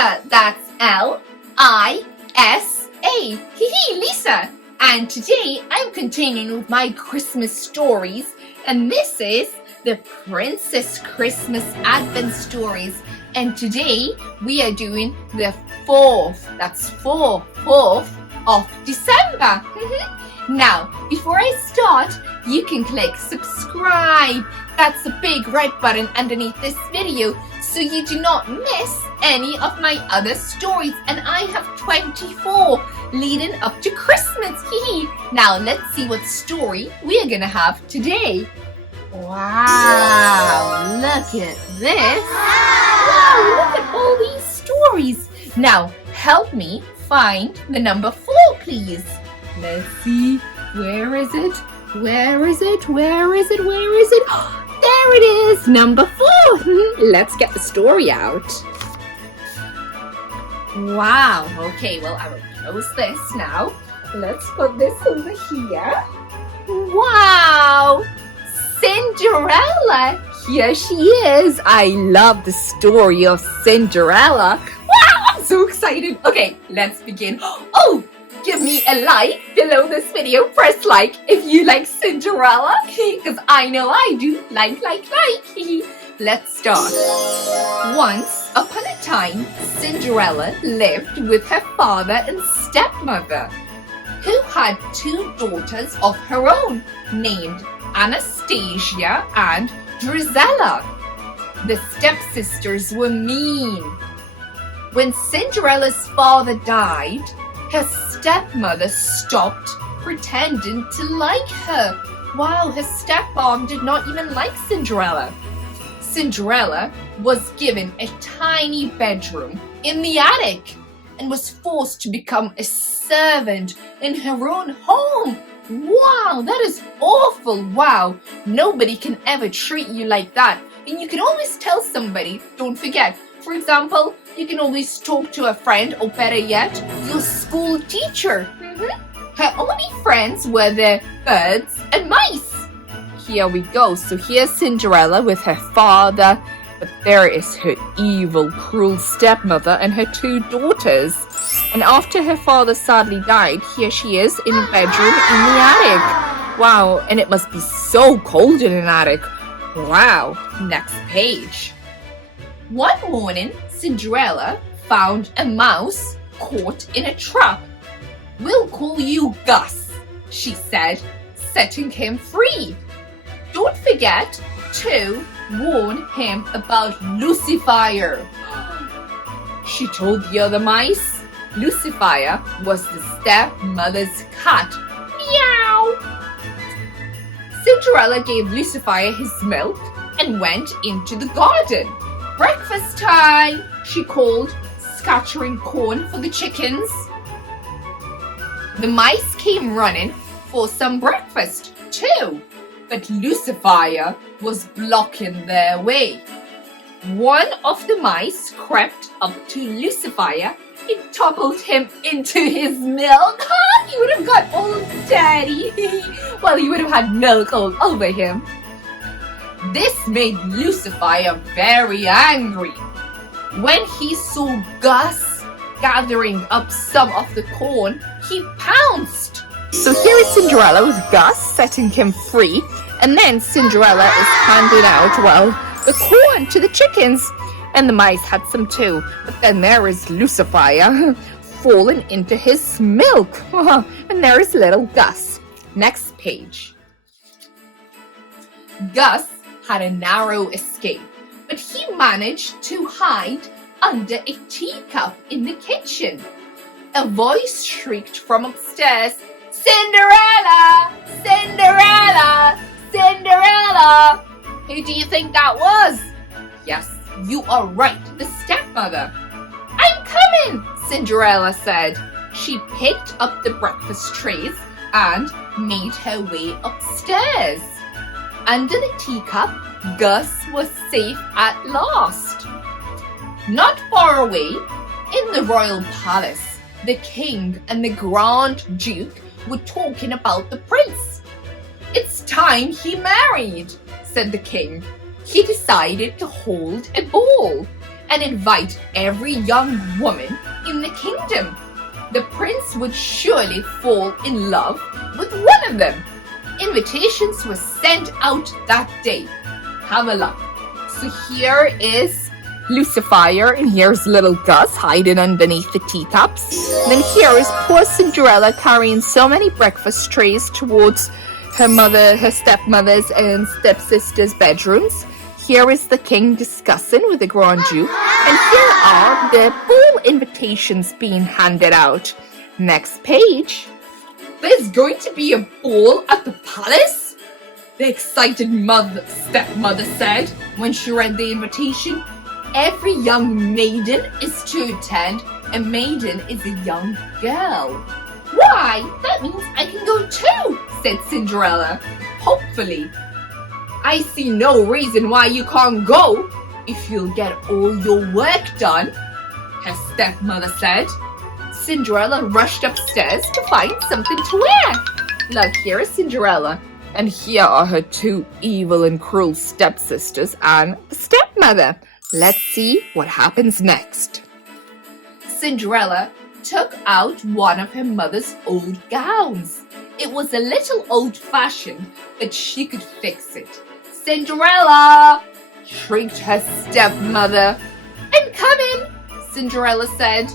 Lisa. That's L-I-S-A. Lisa. And today I'm continuing with my Christmas stories. And this is the Princess Christmas Advent Stories. And today we are doing the 4th. That's 4th of December. Now, before I start, you can click subscribe. That's the big red button underneath this video so you do not miss any of my other stories. And I have 24 leading up to Christmas. Now, let's see what story we are going to have today. Wow, look at this. Wow, look at all these stories. Now, help me find the number 4, please. Let's see. Where is it? Where is it? Where is it? Where is it? There it is. Number 4. Let's get the story out. Wow. Okay, well, I will close this now. Let's put this over here. Wow. Cinderella. Here she is. I love the story of Cinderella. Wow, I'm so excited. Okay, let's begin. Oh, give me a like below this video. Press like if you like Cinderella, because I know I do. Like. Let's start. Once upon a time, Cinderella lived with her father and stepmother, who had 2 daughters of her own, named Anastasia and Drizella. The stepsisters were mean. When Cinderella's father died, her stepmother stopped pretending to like her. Wow, her stepmom did not even like Cinderella. Cinderella was given a tiny bedroom in the attic and was forced to become a servant in her own home. Wow, that is awful. Wow, nobody can ever treat you like that. And you can always tell somebody, don't forget. For example, you can always talk to a friend, or better yet, your school teacher. Her only friends were the birds and mice. Here we go. So here's Cinderella with her father, but there is her evil, cruel stepmother and her 2 daughters. And after her father sadly died, here she is in a bedroom in the attic. Wow, and it must be so cold in an attic. Wow, next page. One morning, Cinderella found a mouse caught in a trap. "We'll call you Gus," she said, setting him free. "Don't forget to warn him about Lucifer," she told the other mice. Lucifer was the stepmother's cat. Meow! Cinderella gave Lucifer his milk and went into the garden. "Breakfast time," she called, scattering corn for the chickens. The mice came running for some breakfast too, but Lucifer was blocking their way. One of the mice crept up to Lucifer and toppled him into his milk. He would have got all dirty. Well, he would have had milk all over him. This made Lucifer very angry. When he saw Gus gathering up some of the corn, he pounced. So here is Cinderella with Gus setting him free, and then Cinderella is handing out, well, the corn to the chickens. And the mice had some too. But then there is Lucifer falling into his milk. And there is little Gus. Next page. Gus had a narrow escape, but he managed to hide under a teacup in the kitchen. A voice shrieked from upstairs, "Cinderella! Cinderella! Cinderella!" Who do you think that was? Yes, you are right, the stepmother. "I'm coming," Cinderella said. She picked up the breakfast trays and made her way upstairs. Under the teacup, Gus was safe at last. Not far away, in the royal palace, the king and the Grand Duke were talking about the prince. "It's time he married," said the king. He decided to hold a ball, and invite every young woman in the kingdom. The prince would surely fall in love with one of them. Invitations were sent out that day. Have a look. So here is Lucifer, and here's little Gus hiding underneath the teacups. Then here is poor Cinderella carrying so many breakfast trays towards her stepmother's and stepsister's bedrooms. Here is the king discussing with the Grand Duke, and here are the ball invitations being handed out. Next page. There's going to be a ball at the palace? The excited stepmother said when she read the invitation. Every young maiden is to attend. A maiden is a young girl. Why, that means I can go too, said Cinderella, hopefully. I see no reason why you can't go if you'll get all your work done, her stepmother said. Cinderella rushed upstairs to find something to wear. Look, here is Cinderella, and here are her two evil and cruel stepsisters and the stepmother. Let's see what happens next. Cinderella took out one of her mother's old gowns. It was a little old-fashioned, but she could fix it. Cinderella! Shrieked her stepmother. I'm coming, Cinderella said.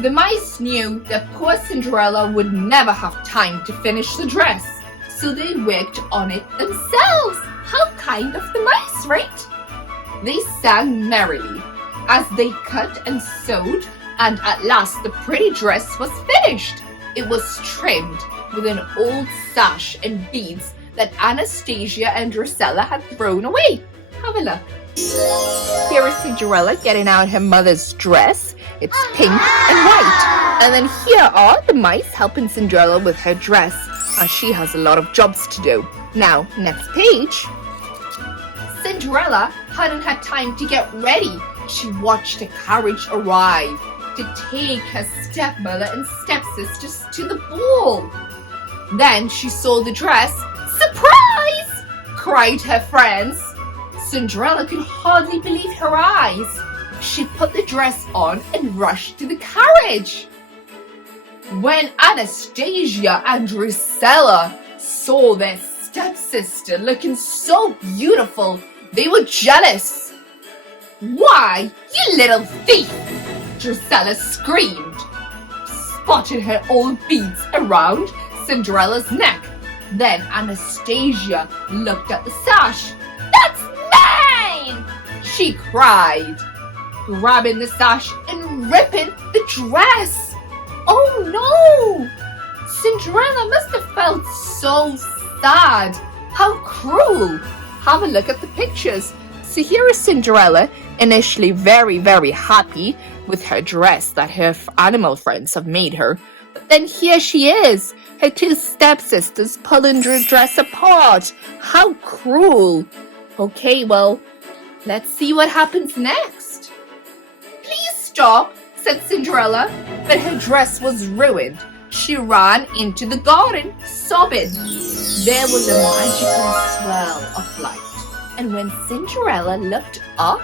The mice knew that poor Cinderella would never have time to finish the dress, so they worked on it themselves. How kind of the mice, right? They sang merrily as they cut and sewed, and at last the pretty dress was finished. It was trimmed with an old sash and beads that Anastasia and Drusilla had thrown away. Have a look. Here is Cinderella getting out her mother's dress. It's pink and white. And then here are the mice helping Cinderella with her dress, as she has a lot of jobs to do. Now, next page. Cinderella hadn't had time to get ready. She watched a carriage arrive to take her stepmother and stepsisters to the ball. Then she saw the dress. Surprise! Cried her friends. Cinderella could hardly believe her eyes. She put the dress on and rushed to the carriage. When Anastasia and Drusilla saw their stepsister looking so beautiful, they were jealous. Why, you little thief! Drusilla screamed, spotting her old beads around Cinderella's neck. Then Anastasia looked at the sash. That's mine! She cried, grabbing the sash and ripping the dress. Oh no! Cinderella must have felt so sad. How cruel! Have a look at the pictures. So here is Cinderella, initially very, very happy with her dress that her animal friends have made her. But then here she is, her two stepsisters pulling her dress apart. How cruel! Okay, well, let's see what happens next. Please stop, said Cinderella, but her dress was ruined. She ran into the garden, sobbing. There was a magical swirl of light, and when Cinderella looked up,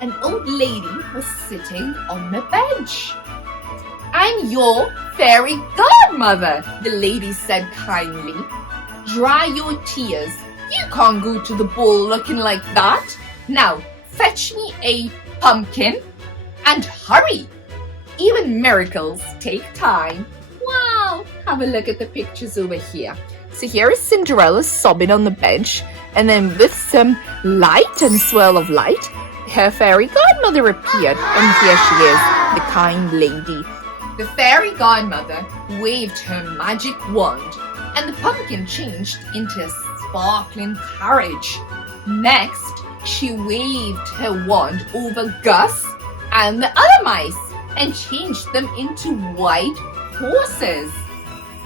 an old lady was sitting on the bench. I'm your fairy godmother, the lady said kindly. Dry your tears. You can't go to the ball looking like that. Now, fetch me a pumpkin and hurry. Even miracles take time. Wow, have a look at the pictures over here. So here is Cinderella sobbing on the bench, and then with some light and swirl of light, her fairy godmother appeared, and here she is, the kind lady. The fairy godmother waved her magic wand, and the pumpkin changed into a sparkling carriage. Next, she waved her wand over Gus and the other mice and changed them into white horses.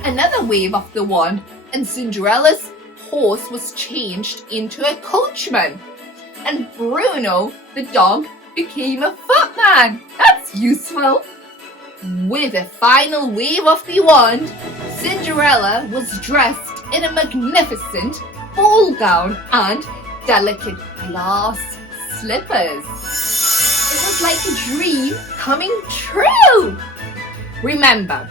Another wave of the wand, and Cinderella's horse was changed into a coachman. And Bruno, the dog, became a footman. That's useful. With a final wave of the wand, Cinderella was dressed in a magnificent ball gown and delicate glass slippers. It was like a dream coming true. Remember,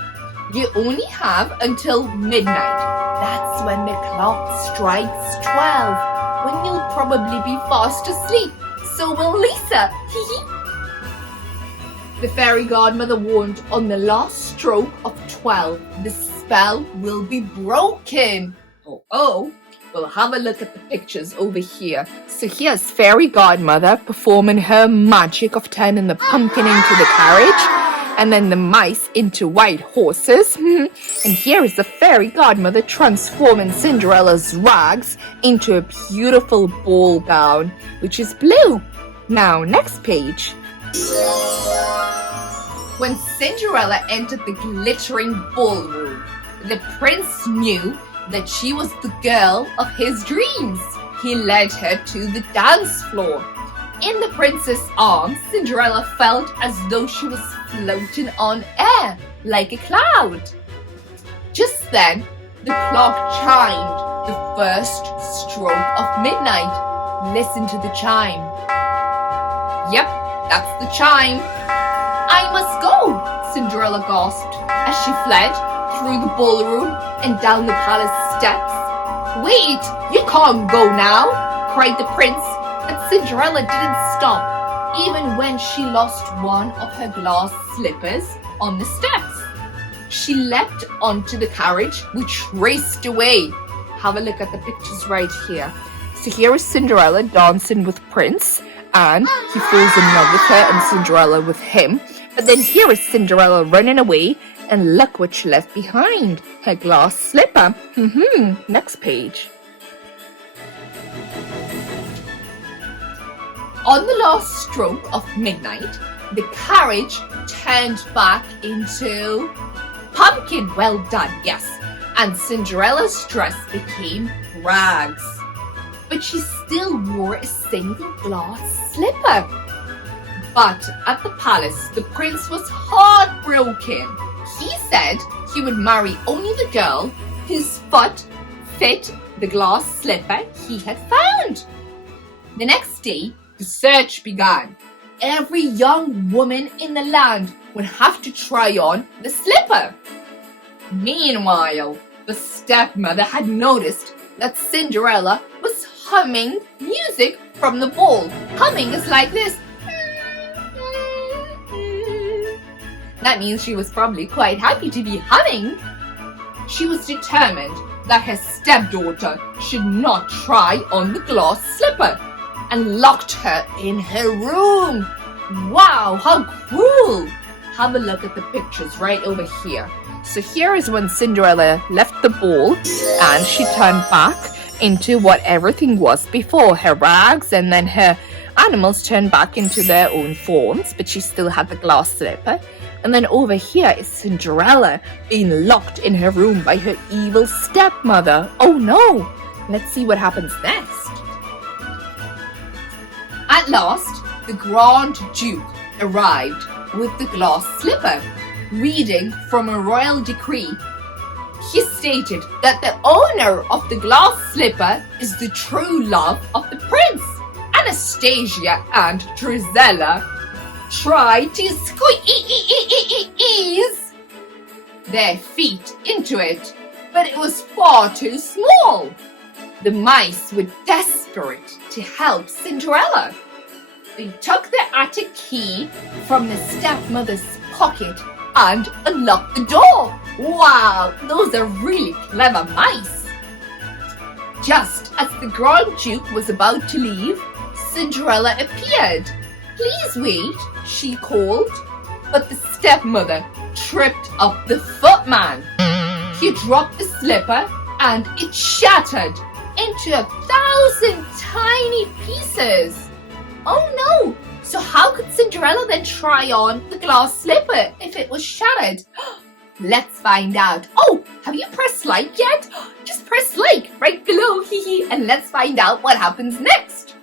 you only have until midnight. That's when the clock strikes 12, when you'll probably be fast asleep. So will Lisa. The fairy godmother warned on the last stroke of 12, the spell will be broken. Oh, we'll have a look at the pictures over here. So here's fairy godmother performing her magic of turning the pumpkin into the carriage, and then the mice into white horses. And here is the fairy godmother transforming Cinderella's rags into a beautiful ball gown, which is blue. Now, next page. When Cinderella entered the glittering ballroom, the prince knew that she was the girl of his dreams. He led her to the dance floor. In the prince's arms, Cinderella felt as though she was floating on air like a cloud. Just then, the clock chimed the first stroke of midnight. Listen to the chime. Yep, that's the chime. I must go, Cinderella gasped as she fled through the ballroom and down the palace steps. Wait, you can't go now, cried the prince, but Cinderella didn't stop, even when she lost one of her glass slippers on the steps. She leapt onto the carriage, which raced away. Have a look at the pictures right here. So here is Cinderella dancing with Prince, and he falls in love with her and Cinderella with him. But then here is Cinderella running away, and look what she left behind, her glass slipper. Next page. On the last stroke of midnight, the carriage turned back into pumpkin. Well done, yes. And Cinderella's dress became rags. But she still wore a single glass slipper. But at the palace, the prince was heartbroken. He said he would marry only the girl whose foot fit the glass slipper he had found. The next day, the search began. Every young woman in the land would have to try on the slipper. Meanwhile, the stepmother had noticed that Cinderella was humming music from the ball. Humming is like this. That means she was probably quite happy to be humming. She was determined that her stepdaughter should not try on the glass slipper and locked her in her room. Wow, how cruel! Have a look at the pictures right over here. So here is when Cinderella left the ball and she turned back into what everything was before. Her rags and then her animals turned back into their own forms, but she still had the glass slipper. And then over here is Cinderella being locked in her room by her evil stepmother. Oh no! Let's see what happens next. At last, the Grand Duke arrived with the glass slipper, reading from a royal decree. He stated that the owner of the glass slipper is the true love of the prince. Anastasia and Drizella tried to squeeze their feet into it, but it was far too small. The mice were desperate to help Cinderella. They took the attic key from the stepmother's pocket and unlocked the door. Wow, those are really clever mice. Just as the Grand Duke was about to leave, Cinderella appeared. Please wait, she called, but the stepmother tripped up the footman. He dropped the slipper and it shattered into 1,000 tiny pieces. Oh no! So how could Cinderella then try on the glass slipper if it was shattered? Let's find out. Oh, have you pressed like yet? Just press like right below, and let's find out what happens next.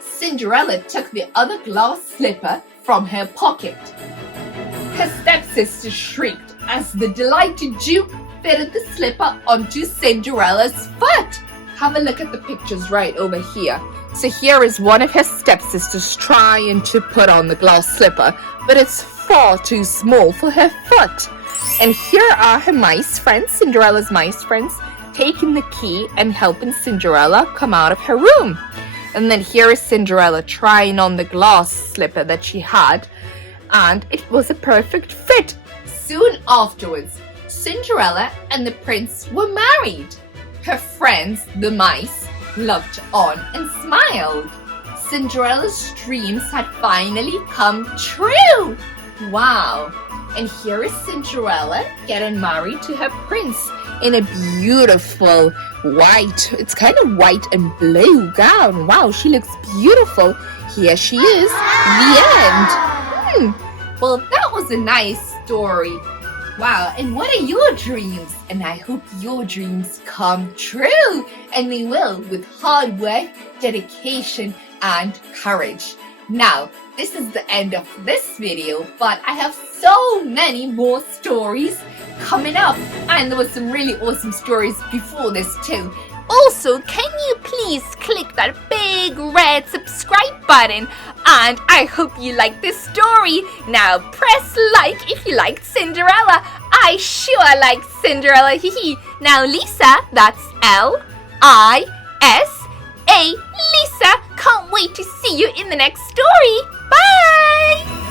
Cinderella took the other glass slipper from her pocket. Her stepsister shrieked as the delighted Duke fitted the slipper onto Cinderella's foot. Have a look at the pictures right over here. So here is one of her stepsisters trying to put on the glass slipper, but it's far too small for her foot. And here are her mice friends, Cinderella's mice friends, taking the key and helping Cinderella come out of her room. And then here is Cinderella trying on the glass slipper that she had, and it was a perfect fit. Soon afterwards, Cinderella and the prince were married. Her friends, the mice, looked on and smiled. Cinderella's dreams had finally come true. Wow! And here is Cinderella getting married to her prince in a beautiful white, it's kind of white and blue gown. Wow, she looks beautiful. Here she is, the end. Well, that was a nice story. Wow, and what are your dreams? And I hope your dreams come true. And they will, with hard work, dedication, and courage. Now, this is the end of this video, but I have so many more stories coming up. And there were some really awesome stories before this too. Also, can you please click that big red subscribe button? And I hope you liked this story. Now press like if you liked Cinderella. I sure liked Cinderella. Now Lisa, that's Lisa. Lisa, can't wait to see you in the next story. Bye!